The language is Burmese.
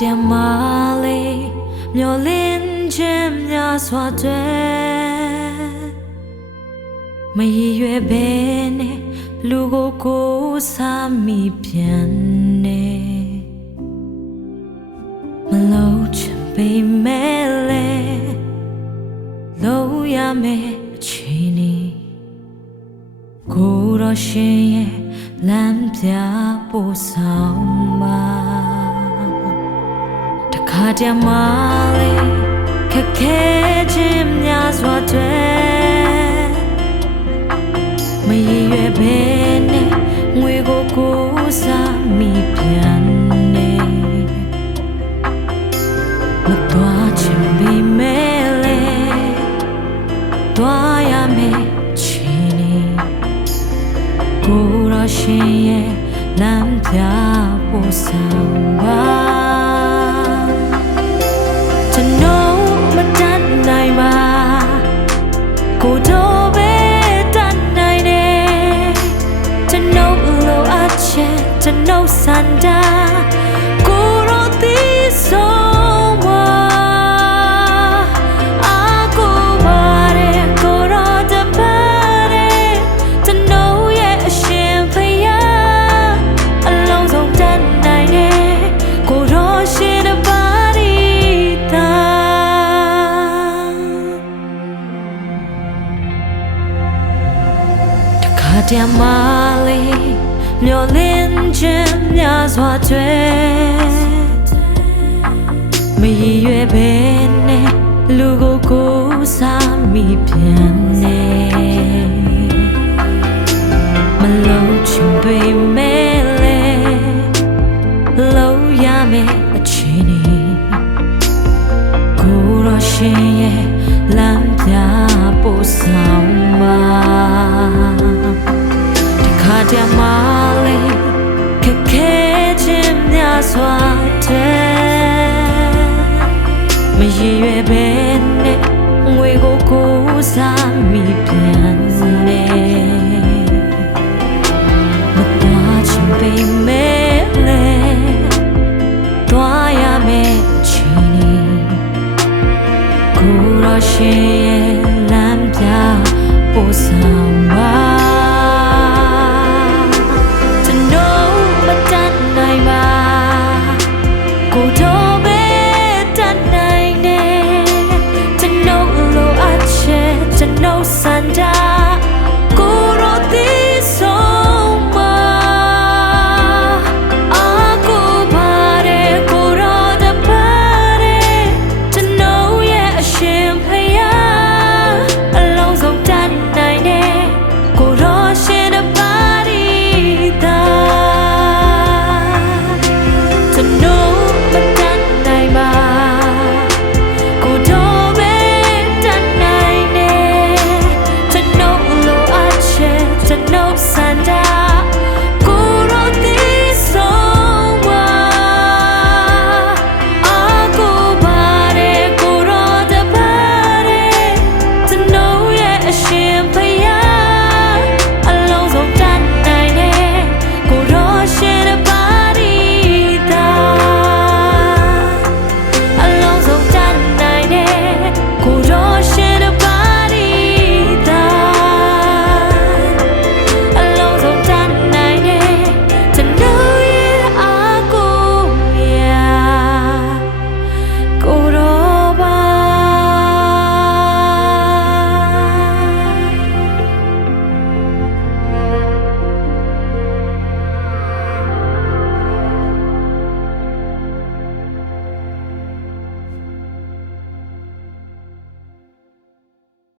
တဲ့မာလေးမျောလင်းခြင်းများစွာတွေမရည်ရွယ်ဘဲနဲ့လူကိုစားမိပြန်နေမလို့ချင်ပေမဲ့လေလို့ရမယ်အချိန်นี้ကိုတော့ရှင်ရဲ့လမ်းပြပို့ဆောင်ပါတခါတည်းမှလေးခက်ခဲခြင်းများစွာတွေမရည်ရွယ်ဘဲနဲ့ငွေကိုစားမိပြန်နေမတော်ချင်ပေမဲ့လေတော်ရမယ်ချင်နေကိုတော့ရှင်ရဲ့လမ်းပြပို့ဆောင်ပါကျွန်တော်မတတ်နိုင်ပါကိုတော့ပဲတတ်နိုင်တယ်ကျွန်တော်လိုအပ်ချက်ကျွန်တော်စန္ဒာကိုတော့သိဆုံးပါတဲ့မာလေးမျောလင်းခြင်းများစွာတွေမရည်ရွယ်ဘဲနဲ့လူကိုစားမိပြန်နေမလုံးချင်ပေမဲ့လေလို့ရမယ်အချိန်นี้ကိုတော့ရှင်ရဲ့လမ်းပြပို့ဆောင်ပါတဲ့မာလေးခက်ခဲခြင်းများစွာတဲ့မရည်ရွယ်ဘဲနဲ့ငွေကိုစားမိ